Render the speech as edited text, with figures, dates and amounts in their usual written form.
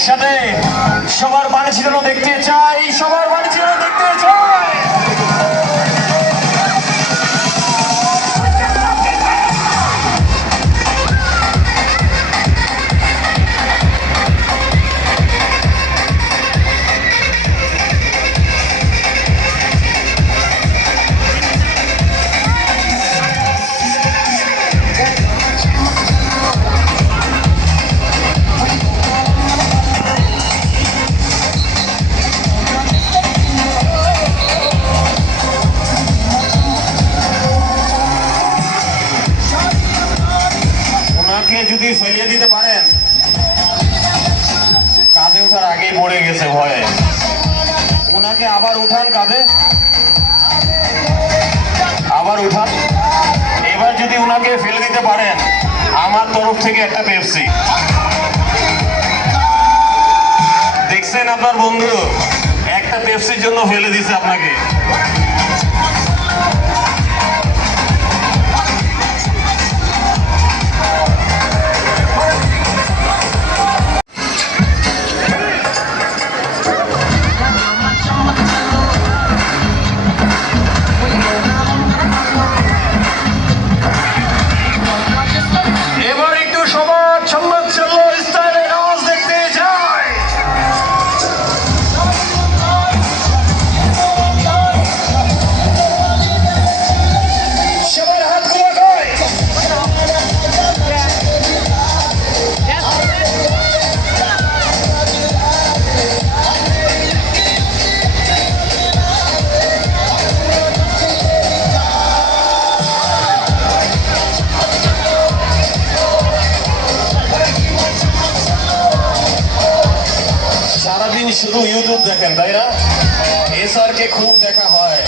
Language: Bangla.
একসাথে সবার বাড়ি ছিলানো দেখতে চাই, সবার বাড়ি ছিলানো দেখতে চাই। যদি ফেলিয়ে দিতে পারেন, কাঁধে ওঠার আগেই পড়ে গেছে ভয়ে, ওনাকে আবার উঠান, কাঁধে আবার উঠান। এবার যদি ওনাকে ফেলে দিতে পারেন, আমার তরফ থেকে একটা পেপসি। দেখছেন আপনার বন্ধু একটা পেপসির জন্য ফেলে দিছে আপনাকে। সারাদিন শুধু ইউটিউব দেখেন, তাই না? এসআর কে খুব দেখা হয়।